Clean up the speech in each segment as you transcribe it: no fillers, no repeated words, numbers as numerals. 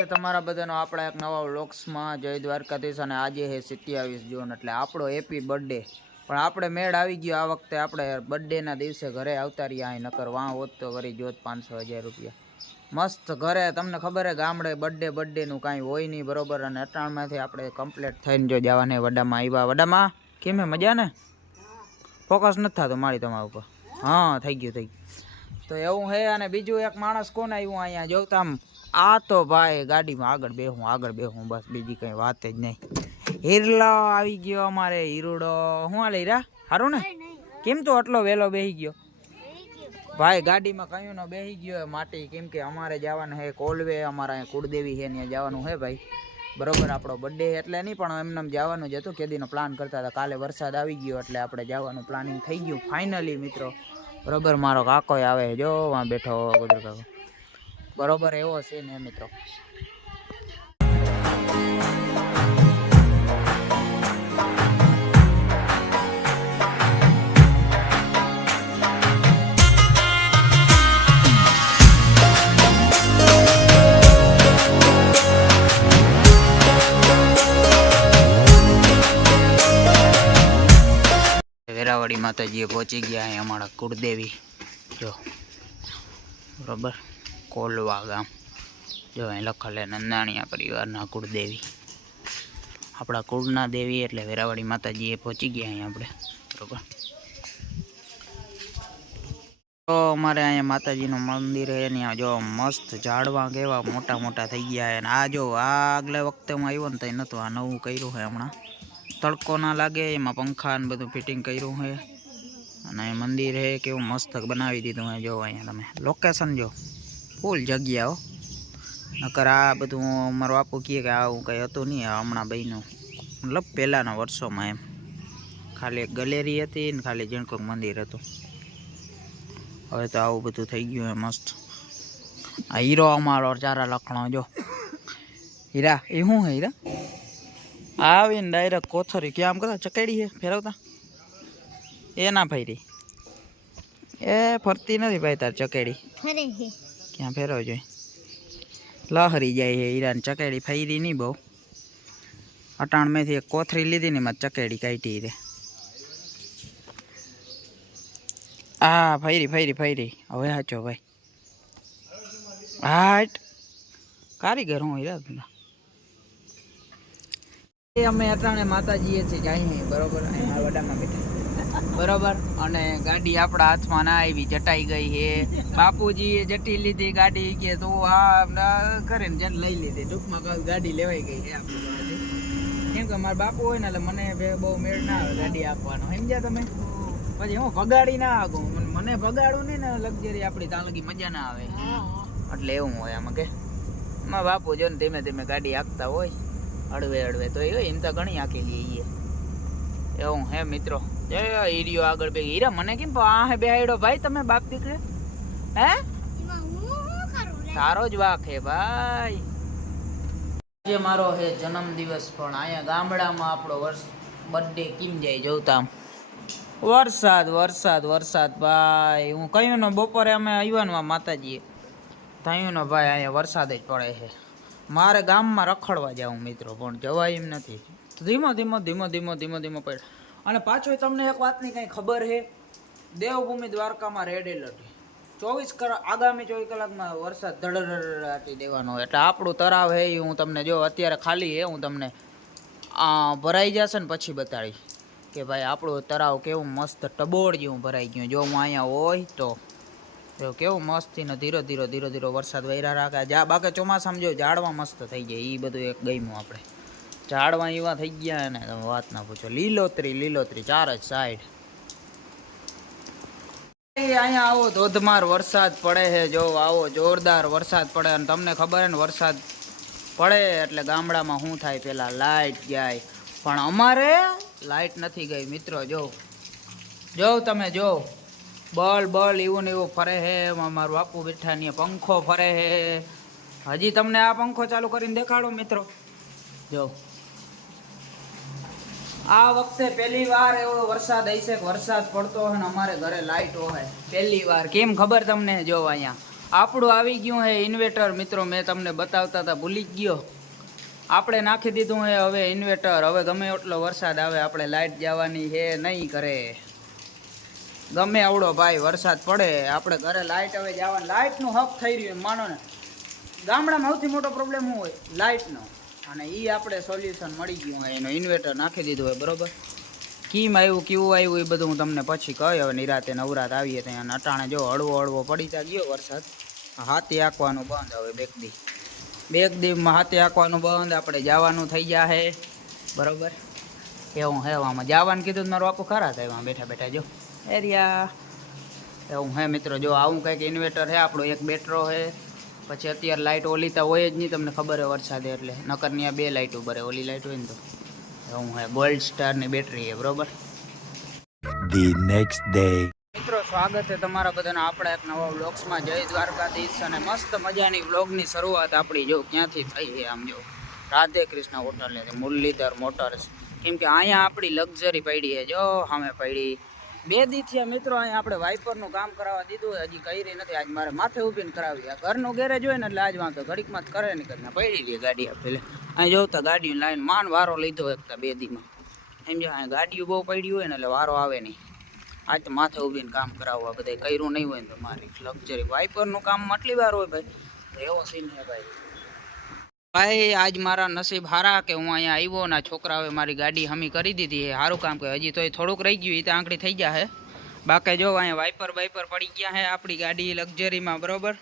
તમારા બધાનો આપણા એક નવા વ્લોગ્સમાં જય દ્વારકાધીશ અને આજે છે 27 જૂન એટલે આપણો હેપી બર્થડે પણ આપણે મેળ આવી ગયો આ વખતે આપણે બર્થડેના દિવસે ઘરે આવતા રહ્યા અહીં નકર વાં હોત તો કરી જોત 500,000 રૂપિયા મસ્ત ઘરે તમને ખબર હે ગામડે બર્થડેનું કાંઈ હોય નહીં બરોબર અને અટાણમાંથી આપણે કમ્પ્લીટ થઈને જો જવાને વડામાં આવ્યા વડામાં કેમ હે મજા ને ફોકસ નથી થતું મારી તમારા ઉપર હા થઈ ગયું તો એવું હે અને બીજું એક માણસ કોણ આવ્યું અહીંયા જોતા આમ આ તો ભાઈ ગાડીમાં આગળ બેહું બસ બીજી કઈ વાત જ નહીં હીરલો આવી ગયો અમારે હીરુડો શું હાલે હીરા સારું ને કેમ તો આટલો વહેલો બેસી ગયો ભાઈ ગાડીમાં કયું નો બેસી ગયો માટી કેમ કે અમારે જવાનું હે કોલવે અમારા અહીંયા કુળદેવી છે ત્યાં જવાનું હે ભાઈ બરોબર આપણો બર્થડે એટલે નહીં પણ એમને જવાનું જ હતું કેદીનો પ્લાન કરતા હતા કાલે વરસાદ આવી ગયો એટલે આપણે જવાનું પ્લાનિંગ થઈ ગયું ફાઇનલી મિત્રો બરોબર મારો કાકો આવે જો વાં બેઠો ગુજર કાકો બરોબર એવો છે ને મિત્રો વેરાવળી માતાજીએ પહોંચી ગયા અહીં અમારા કુળદેવી જો બરોબર કોલવા ગામ જો અહીં લખેલ નંદાણીયા પરિવારના કુળદેવી આપણા કુળના દેવી એટલે વેરાવળી માતાજીએ પહોંચી ગયા અહીં આપણે બરોબર તો અમારે અહીંયા માતાજીનું મંદિર છે ત્યાં જો મસ્ત ઝાડવા કેવા મોટા થઈ ગયા અને આ જો આ આગલા વખતે હું આવ્યો ને તો નહોતું આ નવું કર્યું છે હમણાં તડકો ના લાગે એમાં પંખા ને બધું ફિટિંગ કર્યું છે અને મંદિર છે કેવું મસ્ત બનાવી દીધું છે જો અહીંયા તમે લોકેશન જો ફૂલ જગ્યા હો નકર આ બધું મારો બાપુ કહે કે આવું કંઈ હતું નહીં હમણાં બન્યું મતલબ પહેલાંના વર્ષોમાં એમ ખાલી એક ગેલેરી હતી ને ખાલી ઝીણકોક મંદિર હતું હવે તો આવું બધું થઈ ગયું હે મસ્ત આ હીરો અમારો ચારા લખણો જો હીરા એ શું હે હીરા આવીને ડાયરેક્ટ કોથરી ક્યાં આમ કરતા ચકેડી છે ફેરવતા એ ના ફરી એ ફરતી નથી ભાઈ તાર ચકેડી ક્યાં ફેરવ જોઈએ લહરી જાય છે હીરાની ચકેડી ફરી નહીં બહુ અટાણ મેથી એક કોથરી લીધી ને એમાં ચકેડી કાઢી રે હા ફરી હવે સાચો ભાઈ હાટ કારીગર હું હીરા અમે અટાણે માતાજીએ છે જાય બરોબર અહીંયા વડામાં બેઠા બરોબર અને ગાડી આપણા હાથમાં ના આવી જટાઈ ગઈ છે બાપુજીએ જટી લીધી ગાડી કે તું આ કરીને જન લઈ લીધી ટૂંકમાં ગાડી લેવાઈ ગઈ છે આપણી કેમ કે મારા બાપુ હોય ને એટલે મને બહુ મેળ ના આવે ગાડી આપવાનો સમજ્યા તમે પછી હું ભગાડી ના આગું મને ભગાડું નહીં ને લક્ઝરી આપણી ત્યાં લગી મજા ના આવે એટલે એવું હોય આમાં કે મારા બાપુ જો ને ધીમે ગાડી હાંકતા હોય હળવે તો એમ તો ઘણી આખી લઈએ એવું હે મિત્રો જય હીરિયો આગળ બે હીરા મને કેમ આ હે બેહાડ્યો ભાઈ તમે બાપ દીકરે હે તારો જ વાક હે ભાઈ જે મારો હે જન્મ દિવસ પણ અહીંયા ગામડામાં આપણો બર્થડે કેમ જાય જોતા વરસાદ ભાઈ હું કહ્યું ને બપોરે અમે આવ્યા ને માતાજીએ થયું ને ભાઈ અહીંયા વરસાદ જ પડે છે મારે ગામમાં રખડવા જાઉં મિત્રો પણ જવાય એમ નથી ધીમો પડે અને પાછો તમને એક વાતની કંઈ ખબર છે દેવભૂમિ દ્વારકામાં રેડ એલર્ટ આગામી 24 કલાકમાં વરસાદ ધડધડાટી દેવાનો એટલે આપણું તળાવ છે એ હું તમને જો અત્યારે ખાલી છે હું તમને ભરાઈ જશે ને પછી બતાડીશ કે ભાઈ આપણું તળાવ કેવું મસ્ત ટબોળ જેવું ભરાઈ ગયું જો હું અહીંયા હોય તો કેવું મસ્તી ને ધીરો વરસાદ વૈરા રાખે બાકી ચોમાસામાં જો ઝાડવા મસ્ત થઈ જાય એ બધું એક ગમ્યું આપણે ઝાડવા એવા થઈ ગયા ને તમે વાત ના પૂછો લીલોતરી ચાર જ સાઈડ અહીંયા આવો ધોધમાર વરસાદ પડે છે જો આવો જોરદાર વરસાદ પડે અને તમને ખબર હે ને વરસાદ પડે એટલે ગામડામાં શું થાય પેલા લાઈટ જાય પણ અમારે લાઈટ નથી ગઈ મિત્રો જો તમે જો બળ એવું ને એવું ફરે હે મારું બાપુ બેઠા ને પંખો ફરે હે હજી તમને આ પંખો ચાલુ કરીને દેખાડો મિત્રો જો આ વખતે પહેલી વાર એવો વરસાદ હશે કે વરસાદ પડતો હોય ને અમારે ઘરે લાઈટ હોય પહેલી વાર કેમ ખબર તમને જો અહીંયા આપણું આવી ગયું હે ઇન્વેટર મિત્રો. મેં તમને બતાવતા હતા, ભૂલી જ ગયો. આપણે નાખી દીધું હે હવે ઇન્વેટર. હવે ગમે એટલો વરસાદ આવે આપણે લાઇટ જવાની છે નહીં કરે. ગમે આવડો ભાઈ વરસાદ પડે આપણે ઘરે લાઇટ હવે જવાનું. લાઇટનું હક થઈ રહ્યું માનો ને. ગામડામાં સૌથી મોટો પ્રોબ્લેમ શું હોય? લાઇટનો. અને એ આપણે સોલ્યુશન મળી ગયું હોય. એનો ઇન્વેટર નાખી દીધું હોય બરાબર. કેમ આવ્યું કેવું આવ્યું એ બધું હું તમને પછી કહી. હવે નિરાતે નવરાત આવીએ ત્યાં અટાણે જો હળવો હળવો પડી ત્યાં ગયો વરસાદ. હાથી આંકવાનું બંધ હવે બેક દીવમાં હાથી આંકવાનું બંધ. આપણે જવાનું થઈ ગયા હે બરાબર. એવું હે આમાં જવાનું કીધું મારું બાપુ ખરા થાય એમાં બેઠા બેઠા જો એરિયા એવું હે મિત્રો. જો આવું કંઈક ઇન્વેટર છે આપણું. એક બેટરો છે. પછી અત્યારે લાઇટ ઓલી તો હોય જ નહીં, તમને ખબર હોય વરસાદે એટલે. નકર ત્યાં 2 લાઇટો ભરે. ઓલી લાઇટ હોય ને તો એવું હે. ગોલ્ડ સ્ટારની બેટરી છે બરોબર. The next day. મિત્રો સ્વાગત છે તમારા બધાના આપણા એક નવા વ્લોગ્સમાં. જય દ્વારકાધીશ. અને મસ્ત મજાની વ્લોગની શરૂઆત આપણી જો ક્યાંથી થઈ છે આમ જો રાધે કૃષ્ણ હોટલ મુરલીધર મોટર્સ. કેમ કે અહીંયા આપણી લક્ઝરી પડી છે જો સામે પડી. 2 દી થયા મિત્રો અહીંયા આપણે વાઇપરનું કામ કરાવવા દીધું હોય. હજી કરી નથી. આજ મારે માથે ઊભીને કરાવી. આ ઘરનું ગેરેજ હોય ને એટલે આજ વાંધો ઘડીકમાં જ કરે નહીં કરીને પડી રહી ગાડી આપણે. અહીં જોતા ગાડીની લાઈન માન વારો લીધો એકતા 2 દીમાં. સમજો અહીંયા ગાડીઓ બહુ પડી હોય ને એટલે વારો આવે નહીં. આજ તો માથે ઊભીને કામ કરાવવા બધા કર્યું નહીં હોય ને તો મારી લક્ઝરી વાઇપરનું કામ આટલી વાર હોય ભાઈ. તો એવો સીન છે ભાઈ. આજ મારા નસીબ હારા કે હું અહીંયા આવ્યો ને છોકરાઓએ મારી ગાડી હમી કરી દીધી છે. સારું કામ કે હજી તો એ થોડુંક રહી ગયું. એ તો આંકડી થઈ ગયા છે. બાકી જો અહીંયા વાઇપર પડી ગયા છે આપણી ગાડી લક્ઝરીમાં બરોબર.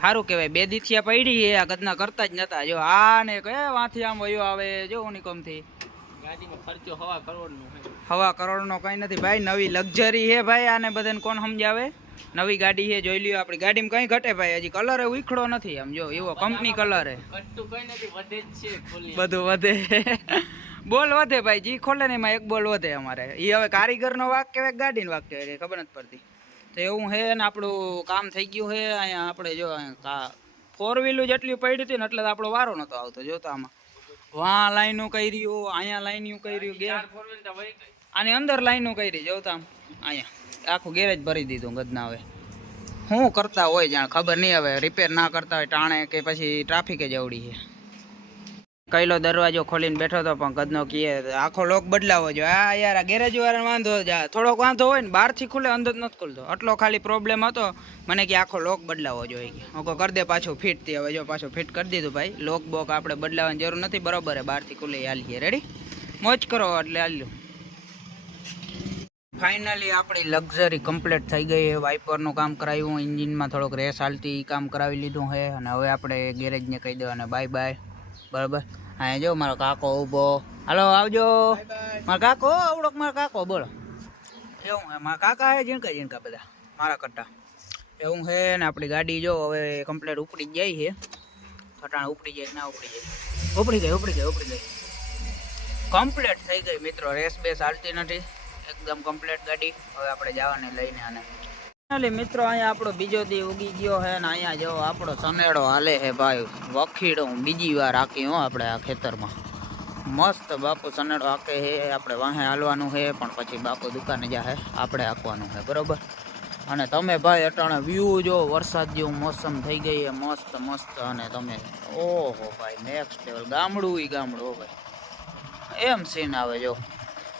સારું કહેવાય. 2 દી થયા પડી છે. આ ગદના કરતા જ નતા. જો આ ને કે વાંથી આમ વયો આવે જો ઉનિકોમથી. ગાડીનો ખર્ચો 1.25 કરોડનો કંઈ નથી ભાઈ. નવી લક્ઝરી છે ભાઈ. આને બધાને કોણ સમજાવે? નવી ગાડી છે જોઈ લ્યો. આપણી ગાડીમાં કંઈ ઘટે ભાઈ. હજી કલર ઉખડો નથી. આમ જો એવો કંપની કલર છે. બધું વધે. બોલ વધે ભાઈ. જી ખોલે ને એમાં 1 બોલ વધે અમારે. એ હવે કારીગરનો વાક કહેવાય ગાડીનો વાક કહેવાય ખબર નથી પડતી. તો એવું છે ને આપણું કામ થઈ ગયું છે. અહીંયા આપણે જો 4 વ્હીલું જેટલી પડી હતી ને એટલે તો આપણો વારો નહોતો આવતો. જોતો આમાં વાં લાઈનો કર્યું, અહીંયા લાઈનું કર્યું, આની અંદર લાઈનો કરી. જોતા આમ અહીંયા આખું ગેરેજ ભરી દીધું ગદના. હવે શું કરતા હોય જાણ ખબર નહીં. હવે રિપેર ના કરતા હોય ટાણે કે પછી ટ્રાફિકે જવડી છે. કઈલો દરવાજો ખોલીને બેઠો હતો પણ ગદનો કીએ આખો લોક બદલાવો જોઈએ. આ યાર આ ગેરેજ વાળાને વાંધો થોડોક વાંધો હોય ને બહારથી ખુલે અંદર નથી ખુલતો. આટલો ખાલી પ્રોબ્લેમ હતો મને કે આખો લોક બદલાવો જોઈએ. હું કહું કરી દે પાછું ફિટ. થી હવે જો પાછું ફિટ કરી દીધું ભાઈ. લોક બોક આપણે બદલાવાની જરૂર નથી બરોબર. બહારથી ખુલે હાલીએ. રેડી મોજ કરો એટલે હાલ્યું. ફાઇનલી આપણી લક્ઝરી કમ્પ્લીટ થઈ ગઈ. વાઇપરનું કામ કરાવ્યું. એન્જિનમાં થોડોક રેસ હાલતી કામ કરાવી લીધું છે. અને હવે આપણે ગેરેજને કહી દેવાનું બાય બાય બરાબર. હા જો મારો કાકો ઊભો. હાલો આવજો મારા કાકો. આવડોક મારા કાકો બોલો. એવું હે મારા કાકા હે ઝીણકા બધા મારા કરતા. એવું છે ને આપણી ગાડી જો હવે કમ્પ્લીટ ઉપડી જ જાય છે. ફટાણ ઉપડી જાય ના ઉપડી જાય? ઉપડી ગઈ કમ્પ્લીટ થઈ ગઈ મિત્રો. રેસ બેસ હાલતી નથી. એકદમ કમ્પ્લીટ ગાડી. હવે આપણે જવાને લઈને આને ફાઇનલી મિત્રો અહીંયા આપણો બીજો દી ઉગી ગયો છે. ને અહીંયા જો આપણો સનેડો હાલે છે ભાઈ. વખીડો હું બીજી વાર હાકી હો આપણે આ ખેતરમાં. મસ્ત બાપુ સનેડો હાકે છે. આપણે વાહે હાલવાનું છે પણ પછી બાપુ દુકાને જાહે આપણે હાંકવાનું છે બરોબર. અને તમે ભાઈ અટાણે વ્યૂ જો વરસાદ જેવું મોસમ થઈ ગઈ છે મસ્ત. અને તમે ઓહો ભાઈ નેક્સ્ટ લેવલ. ગામડું હો ભાઈ. એમ સીન આવે જો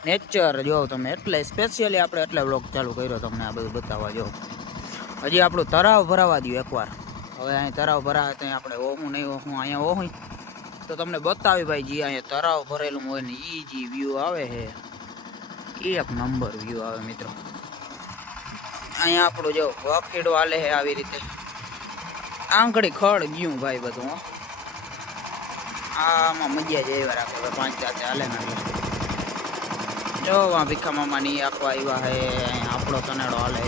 નેચર જો તમે. એટલે સ્પેશિયલી આપણે એટલે વ્લોગ ચાલુ કર્યો તમને આ બધું બતાવવા. જો હજી આપણું તરાવ ભરાવા દઉં એકવાર. હવે અહીં તરાવ ભરાવે ત્યાં આપણે ઓહું નહીં ઓહું અહીંયા ઓહું તો તમને બતાવી ભાઈ. જે અહીંયા તરાવ ભરેલું હોય ને એ જે વ્યૂ આવે છે 1 નંબર વ્યૂ આવે મિત્રો. અહીંયા આપણું જો વખેડો હાલે છે આવી રીતે. આંગળી ખડ ગયું ભાઈ બધું. આમાં મજા જ એવા રાખે 5 હાલે ને. જો ભીખા મામા ની આખવા આવ્યા હે. આપણો સનેડો હાલે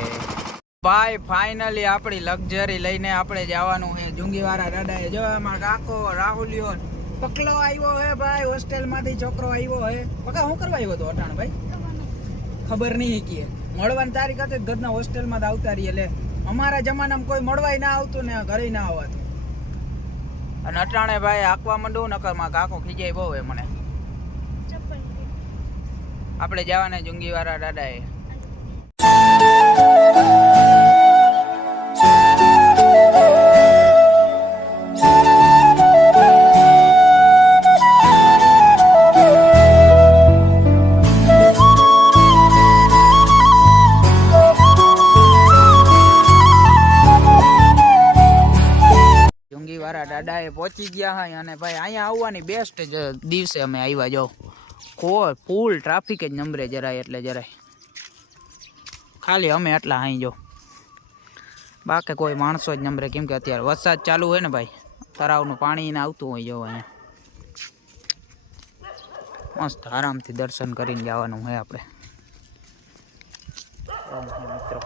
ભાઈ. ફાઇનલી આપણી લક્ઝરી લઈને આપણે જવાનું છે જુંગીવાળા દાદાએ. જો અમારા કાકો રાહુલિયો પકલો આવ્યો હે ભાઈ. હોસ્ટેલ માંથી છોકરો આવ્યો હે. પકા શું કરવા આવ્યો હતો અટાણ ભાઈ? ખબર નહીં કે મળવાની તારીખ હતી ઘરના હોસ્ટેલમાં આવતા રહીએ. એટલે અમારા જમાનામાં કોઈ મળવાય ના આવતું ને ઘરે ના આવતું. અને અટાણે ભાઈ આંકવા માંડું નકર માં કાકો ખીજાય બહુ હે મને. આપણે જવાના જુંગીવાળા દાદાએ. આ પહોંચી ગયા હોય અને ભાઈ અહીંયા આવવાની બેસ્ટ દિવસે અમે આવ્યા જો ફૂલ ટ્રાફિક જ નંબરે જરાય એટલે જરાય ખાલી અમે એટલા અહીં જો બાકી કોઈ માણસો જ નંબરે કેમ કે અત્યારે વરસાદ ચાલુ હોય ને ભાઈ તળાવનું પાણી ને આવતું હોય જો અહીંયા મસ્ત આરામથી દર્શન કરીને જવાનું હોય આપણે મિત્રો